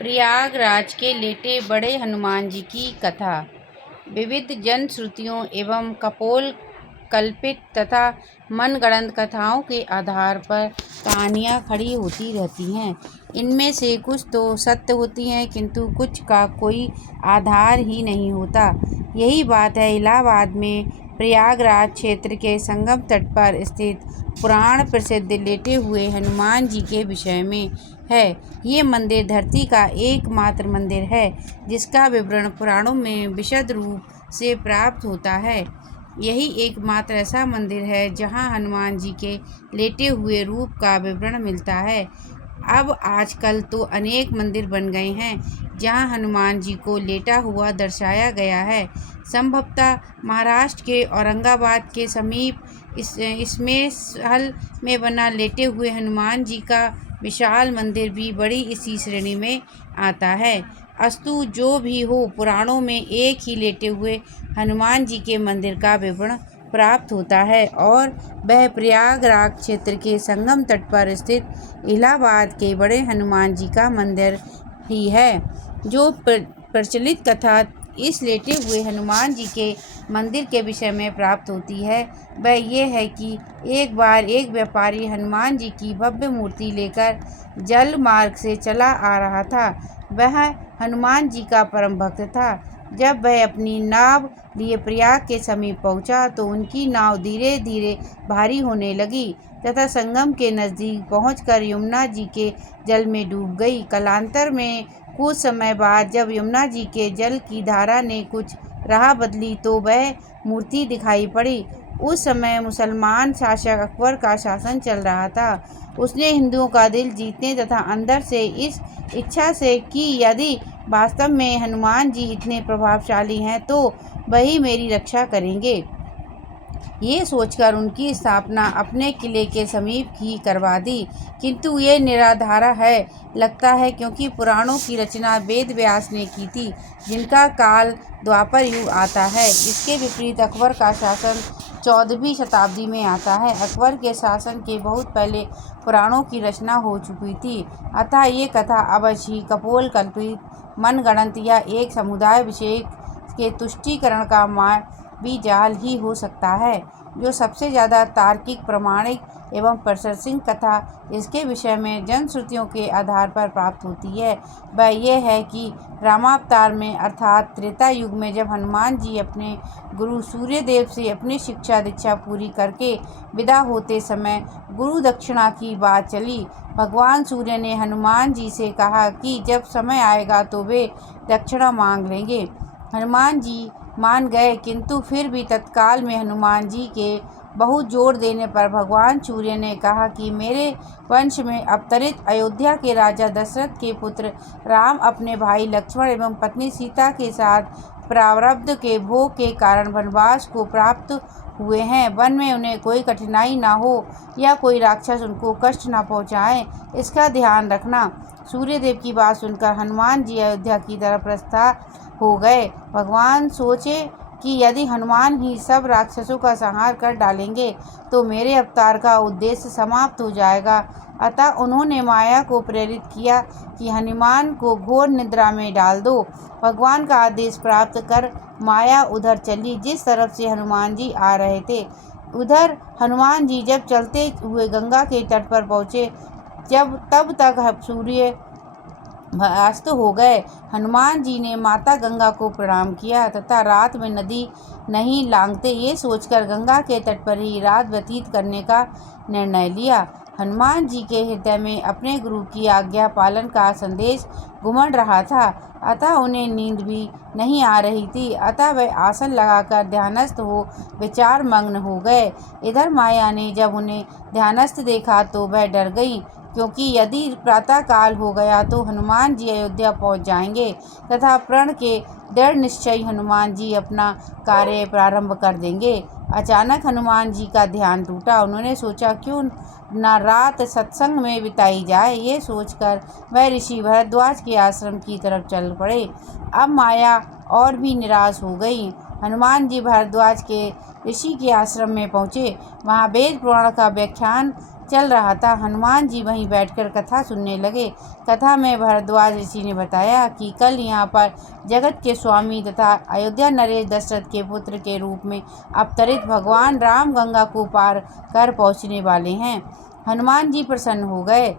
प्रयागराज के लेटे बड़े हनुमान जी की कथा। विविध जनश्रुतियों एवं कपोल कल्पित तथा मनगढ़ंत कथाओं के आधार पर कहानियाँ खड़ी होती रहती हैं। इनमें से कुछ तो सत्य होती हैं, किंतु कुछ का कोई आधार ही नहीं होता। यही बात है इलाहाबाद में प्रयागराज क्षेत्र के संगम तट पर स्थित पुराण प्रसिद्ध लेटे हुए हनुमान जी के विषय में है। ये मंदिर धरती का एकमात्र मंदिर है जिसका विवरण पुराणों में विशद रूप से प्राप्त होता है। यही एकमात्र ऐसा मंदिर है जहाँ हनुमान जी के लेटे हुए रूप का विवरण मिलता है। अब आजकल तो अनेक मंदिर बन गए हैं जहाँ हनुमान जी को लेटा हुआ दर्शाया गया है। संभवतः महाराष्ट्र के औरंगाबाद के समीप इसमें में बना लेटे हुए हनुमान जी का विशाल मंदिर भी बड़ी इसी श्रेणी में आता है। अस्तु जो भी हो, पुराणों में एक ही लेटे हुए हनुमान जी के मंदिर का विवरण प्राप्त होता है और वह प्रयागराज क्षेत्र के संगम तट पर स्थित इलाहाबाद के बड़े हनुमान जी का मंदिर ही है। जो प्रचलित कथा इस लेटे हुए हनुमान जी के मंदिर के विषय में प्राप्त होती है वह ये है कि एक बार एक व्यापारी हनुमान जी की भव्य मूर्ति लेकर जल मार्ग से चला आ रहा था। वह हनुमान जी का परम भक्त था। जब वह अपनी नाव लिए प्रयाग के समीप पहुंचा तो उनकी नाव धीरे धीरे भारी होने लगी तथा संगम के नज़दीक पहुंचकर यमुना जी के जल में डूब गई। कालांतर में कुछ समय बाद जब यमुना जी के जल की धारा ने कुछ राह बदली तो वह मूर्ति दिखाई पड़ी। उस समय मुसलमान शासक अकबर का शासन चल रहा था। उसने हिंदुओं का दिल जीतने तथा अंदर से इस इच्छा से कि यदि वास्तव में हनुमान जी इतने प्रभावशाली हैं तो वही मेरी रक्षा करेंगे। ये सोचकर उनकी स्थापना अपने किले के समीप ही करवा दी, किंतु ये निराधार है लगता है, क्योंकि पुराणों की रचना वेद व्यास ने की थी जिनका काल द्वापर युग आता है। इसके विपरीत अकबर का शासन 14वीं शताब्दी में आता है। अकबर के शासन के बहुत पहले पुराणों की रचना हो चुकी थी, अतः ये कथा अवश्य ही कपोल कल्पित, मनगढ़ंत या एक समुदाय विशेष के तुष्टीकरण का भी जाल ही हो सकता है। जो सबसे ज़्यादा तार्किक, प्रमाणिक एवं प्रासंगिक कथा इसके विषय में जनश्रुतियों के आधार पर प्राप्त होती है वह यह है कि रामावतार में अर्थात त्रेता युग में जब हनुमान जी अपने गुरु सूर्यदेव से अपनी शिक्षा दीक्षा पूरी करके विदा होते समय गुरु दक्षिणा की बात चली। भगवान सूर्य ने हनुमान जी से कहा कि जब समय आएगा तो वे दक्षिणा मांग लेंगे। हनुमान जी मान गए, किंतु फिर भी तत्काल में हनुमान जी के बहुत जोर देने पर भगवान सूर्य ने कहा कि मेरे वंश में अवतरित अयोध्या के राजा दशरथ के पुत्र राम अपने भाई लक्ष्मण एवं पत्नी सीता के साथ प्रारब्ध के भोग के कारण वनवास को प्राप्त हुए हैं। वन में उन्हें कोई कठिनाई ना हो या कोई राक्षस उनको कष्ट ना पहुँचाए, इसका ध्यान रखना। सूर्यदेव की बात सुनकर हनुमान जी अयोध्या की तरफ प्रस्थान हो गए। भगवान सोचे कि यदि हनुमान ही सब राक्षसों का संहार कर डालेंगे तो मेरे अवतार का उद्देश्य समाप्त हो जाएगा। अतः उन्होंने माया को प्रेरित किया कि हनुमान को घोर निद्रा में डाल दो। भगवान का आदेश प्राप्त कर माया उधर चली जिस तरफ से हनुमान जी आ रहे थे। उधर हनुमान जी जब चलते हुए गंगा के तट पर पहुँचे तब तक सूर्य अस्त हो गए। हनुमान जी ने माता गंगा को प्रणाम किया तथा रात में नदी नहीं लांघते ये सोचकर गंगा के तट पर ही रात व्यतीत करने का निर्णय लिया। हनुमान जी के हृदय में अपने गुरु की आज्ञा पालन का संदेश घुमड़ रहा था, अतः उन्हें नींद भी नहीं आ रही थी। अतः वे आसन लगाकर ध्यानस्थ हो विचार मग्न हो गए। इधर माया ने जब उन्हें ध्यानस्थ देखा तो वह डर गई, क्योंकि यदि प्रातः काल हो गया तो हनुमान जी अयोध्या पहुंच जाएंगे तथा प्रण के दृढ़ निश्चयी हनुमान जी अपना कार्य प्रारंभ कर देंगे। अचानक हनुमान जी का ध्यान टूटा। उन्होंने सोचा क्यों न रात सत्संग में बिताई जाए। ये सोचकर वह ऋषि भरद्वाज के आश्रम की तरफ चल पड़े। अब माया और भी निराश हो गई। हनुमान जी भरद्वाज के ऋषि के आश्रम में पहुँचे। वहाँ वेद पुराण का व्याख्यान चल रहा था। हनुमान जी वहीं बैठकर कथा सुनने लगे। कथा में भरद्वाज ऋषि ने बताया कि कल यहाँ पर जगत के स्वामी तथा अयोध्या नरेश दशरथ के पुत्र के रूप में अवतरित भगवान राम गंगा को पार कर पहुँचने वाले हैं। हनुमान जी प्रसन्न हो गए।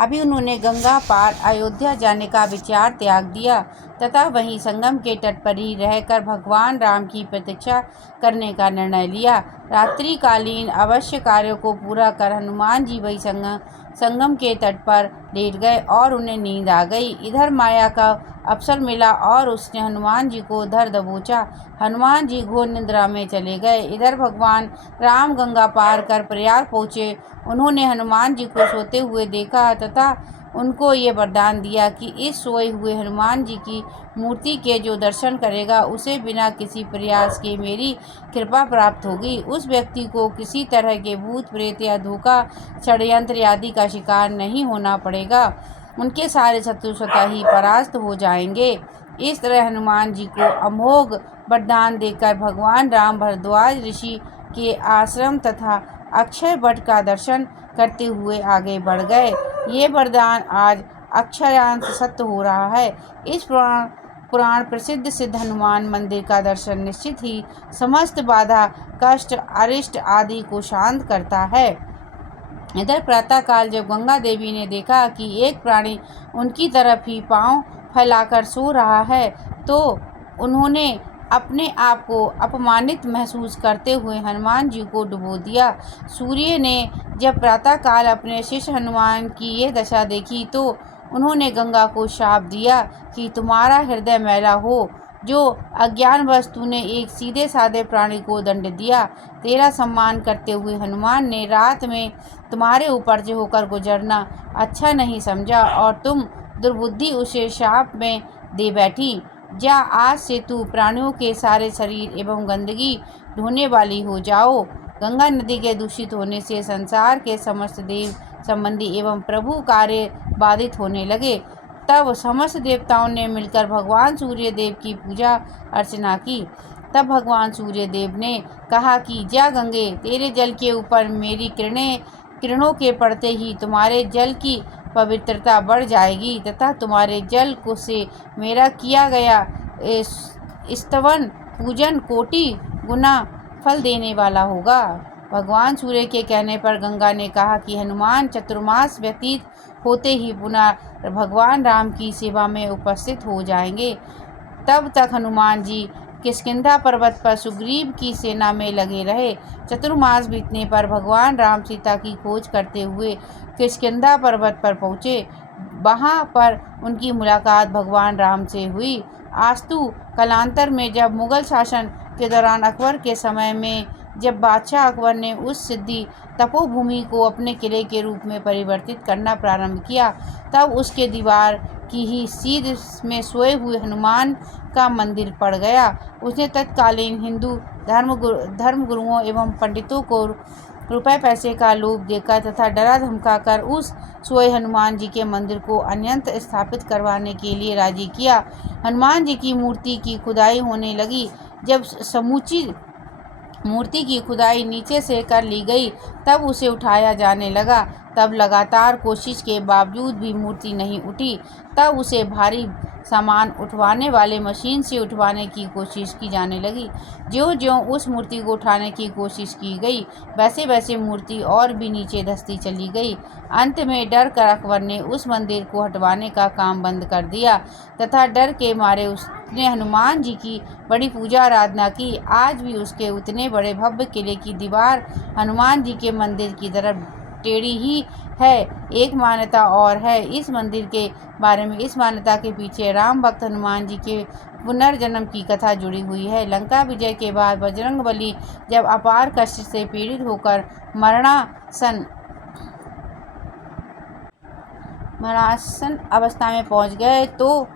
अभी उन्होंने गंगा पार अयोध्या जाने का विचार त्याग दिया तथा वहीं संगम के तट पर ही रहकर भगवान राम की प्रतीक्षा करने का निर्णय लिया। रात्रिकालीन अवश्य कार्यों को पूरा कर हनुमान जी वही संगम के तट पर लेट गए और उन्हें नींद आ गई। इधर माया का अवसर मिला और उसने हनुमान जी को धर दबोचा। हनुमान जी घोर निद्रा में चले गए। इधर भगवान राम गंगा पार कर प्रयाग पहुँचे। उन्होंने हनुमान जी को सोते हुए देखा तथा उनको ये वरदान दिया कि इस सोए हुए हनुमान जी की मूर्ति के जो दर्शन करेगा उसे बिना किसी प्रयास के मेरी कृपा प्राप्त होगी। उस व्यक्ति को किसी तरह के भूत प्रेत या धोखा षड्यंत्र आदि का शिकार नहीं होना पड़ेगा। उनके सारे शत्रु स्वतः ही परास्त हो जाएंगे। इस तरह हनुमान जी को अमोघ वरदान देकर भगवान राम भरद्वाज ऋषि के आश्रम तथा अक्षय वट का दर्शन करते हुए आगे बढ़ गए। ये वरदान आज अक्षरांश सत्य हो रहा है। इस पुराण प्रसिद्ध सिद्ध हनुमान मंदिर का दर्शन निश्चित ही समस्त बाधा कष्ट अरिष्ट आदि को शांत करता है। इधर प्रातःकाल जब गंगा देवी ने देखा कि एक प्राणी उनकी तरफ ही पांव फैलाकर सो रहा है तो उन्होंने अपने आप को अपमानित महसूस करते हुए हनुमान जी को डुबो दिया। सूर्य ने जब प्रातःकाल अपने शिष्य हनुमान की ये दशा देखी तो उन्होंने गंगा को शाप दिया कि तुम्हारा हृदय मैला हो, जो अज्ञानवश तूने एक सीधे साधे प्राणी को दंड दिया। तेरा सम्मान करते हुए हनुमान ने रात में तुम्हारे ऊपर से होकर गुजरना अच्छा नहीं समझा और तुम दुर्बुद्धि उसे शाप में दे बैठी। जा, आज से तू प्राणियों के सारे शरीर एवं गंदगी ढोने वाली हो जाओ। गंगा नदी के दूषित होने से संसार के समस्त देव संबंधी एवं प्रभु कार्य बाधित होने लगे। तब समस्त देवताओं ने मिलकर भगवान सूर्य देव की पूजा अर्चना की। तब भगवान सूर्य देव ने कहा कि जा गंगे, तेरे जल के ऊपर मेरी किरणों के पड़ते ही तुम्हारे जल की पवित्रता बढ़ जाएगी तथा तुम्हारे जल को से मेरा किया गया स्तवन पूजन कोटि गुना फल देने वाला होगा। भगवान सूर्य के कहने पर गंगा ने कहा कि हनुमान चतुर्मास व्यतीत होते ही पुनः भगवान राम की सेवा में उपस्थित हो जाएंगे। तब तक हनुमान जी किष्किंधा पर्वत पर सुग्रीव की सेना में लगे रहे। चतुर्मास बीतने पर भगवान राम सीता की खोज करते हुए किष्किंधा पर्वत पर पहुँचे। वहाँ पर उनकी मुलाकात भगवान राम से हुई। आस्तु कालांतर में जब मुगल शासन के दौरान अकबर के समय में जब बादशाह अकबर ने उस सिद्धि तपोभूमि को अपने किले के रूप में परिवर्तित करना प्रारंभ किया, तब उसके दीवार की ही सीध में सोए हुए हनुमान का मंदिर पड़ गया। उसने तत्कालीन हिंदू धर्मगुरुओं एवं पंडितों को रुपए पैसे का लोभ देकर तथा डरा धमका कर उस सोए हनुमान जी के मंदिर को अन्यत्र स्थापित करवाने के लिए राजी किया। हनुमान जी की मूर्ति की खुदाई होने लगी। जब समूची मूर्ति की खुदाई नीचे से कर ली गई तब उसे उठाया जाने लगा। तब लगातार कोशिश के बावजूद भी मूर्ति नहीं उठी। तब उसे भारी सामान उठवाने वाले मशीन से उठवाने की कोशिश की जाने लगी। ज्यों-ज्यों उस मूर्ति को उठाने की कोशिश की गई वैसे वैसे मूर्ति और भी नीचे धंसती चली गई। अंत में डर कर अकबर ने उस मंदिर को हटवाने का काम बंद कर दिया तथा डर के मारे उसने हनुमान जी की बड़ी पूजा आराधना की। आज भी उसके उतने बड़े भव्य किले की दीवार हनुमान जी के मंदिर की तरफ टेढ़ी ही है। एक मान्यता और है इस मंदिर के बारे में। इस मान्यता के पीछे राम भक्त हनुमान जी के पुनर्जन्म की कथा जुड़ी हुई है। लंका विजय के बाद बजरंगबली जब अपार कष्ट से पीड़ित होकर मरणासन अवस्था में पहुंच गए तो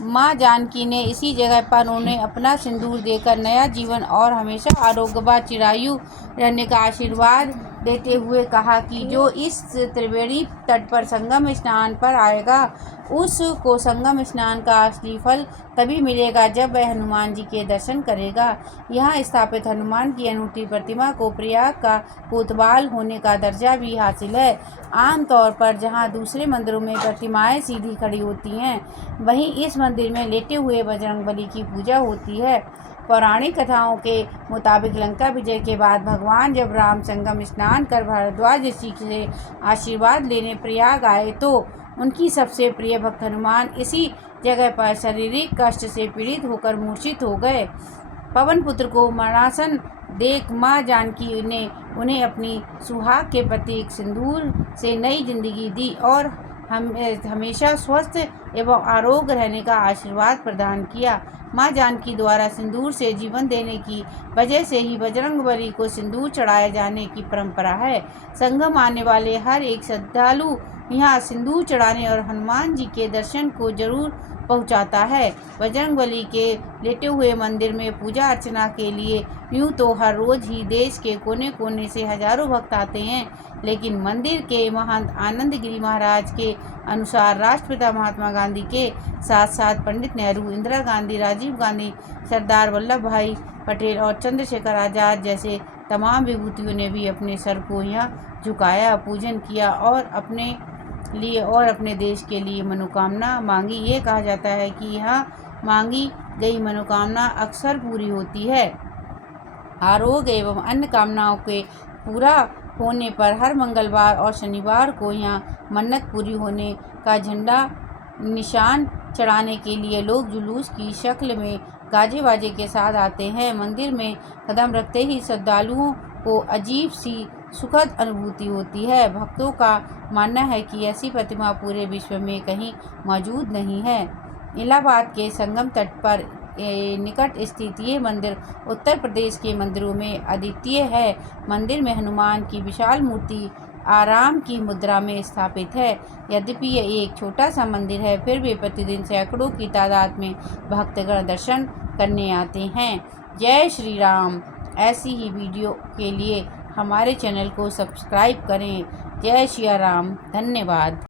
माँ जानकी ने इसी जगह पर उन्हें अपना सिंदूर देकर नया जीवन और हमेशा आरोग्य व चिरायु रहने का आशीर्वाद देते हुए कहा कि जो इस त्रिवेणी तट पर संगम स्नान पर आएगा उसको संगम स्नान का असली फल तभी मिलेगा जब वह हनुमान जी के दर्शन करेगा। यहाँ स्थापित हनुमान की अनूठी प्रतिमा को प्रयाग का कोतवाल होने का दर्जा भी हासिल है। आमतौर पर जहाँ दूसरे मंदिरों में प्रतिमाएं सीधी खड़ी होती हैं, वहीं इस मंदिर में लेटे हुए बजरंगबली की पूजा होती है। पौराणिक कथाओं के मुताबिक लंका विजय के बाद भगवान जब राम संगम स्नान कर भारद्वाज ऋषि से आशीर्वाद लेने प्रयाग आए तो उनकी सबसे प्रिय भक्त हनुमान इसी जगह पर शारीरिक कष्ट से पीड़ित होकर मूर्छित हो गए। पवन पुत्र को मरणासन देख माँ जानकी ने उन्हें अपनी सुहाग के प्रतीक सिंदूर से नई जिंदगी दी और हमेशा स्वस्थ एवं आरोग्य रहने का आशीर्वाद प्रदान किया। माँ जानकी द्वारा सिंदूर से जीवन देने की वजह से ही बजरंगबली को सिंदूर चढ़ाए जाने की परंपरा है। संगम आने वाले हर एक श्रद्धालु यहाँ सिंदूर चढ़ाने और हनुमान जी के दर्शन को जरूर पहुँचाता है। बजरंगबली के लेटे हुए मंदिर में पूजा अर्चना के लिए यूँ तो हर रोज ही देश के कोने कोने से हजारों भक्त आते हैं, लेकिन मंदिर के महंत आनंद गिरी महाराज के अनुसार राष्ट्रपिता महात्मा गांधी के साथ साथ पंडित नेहरू, इंदिरा गांधी, राजीव गांधी, सरदार वल्लभ भाई पटेल और चंद्रशेखर आजाद जैसे तमाम विभूतियों ने भी अपने सर को यहाँ झुकाया, पूजन किया और अपने लिए और अपने देश के लिए मनोकामना मांगी। ये कहा जाता है कि यहाँ मांगी गई मनोकामना अक्सर पूरी होती है। आरोग्य एवं अन्य कामनाओं के पूरा होने पर हर मंगलवार और शनिवार को यहाँ मन्नत पूरी होने का झंडा निशान चढ़ाने के लिए लोग जुलूस की शक्ल में गाजे बाजे के साथ आते हैं। मंदिर में कदम रखते ही श्रद्धालुओं को अजीब सी सुखद अनुभूति होती है। भक्तों का मानना है कि ऐसी प्रतिमा पूरे विश्व में कहीं मौजूद नहीं है। इलाहाबाद के संगम तट पर निकट स्थित ये मंदिर उत्तर प्रदेश के मंदिरों में अद्वितीय है। मंदिर में हनुमान की विशाल मूर्ति आराम की मुद्रा में स्थापित है। यद्यपि यह एक छोटा सा मंदिर है, फिर भी प्रतिदिन सैकड़ों की तादाद में भक्तगण दर्शन करने आते हैं। जय श्री राम। ऐसी ही वीडियो के लिए हमारे चैनल को सब्सक्राइब करें। जय श्री राम। धन्यवाद।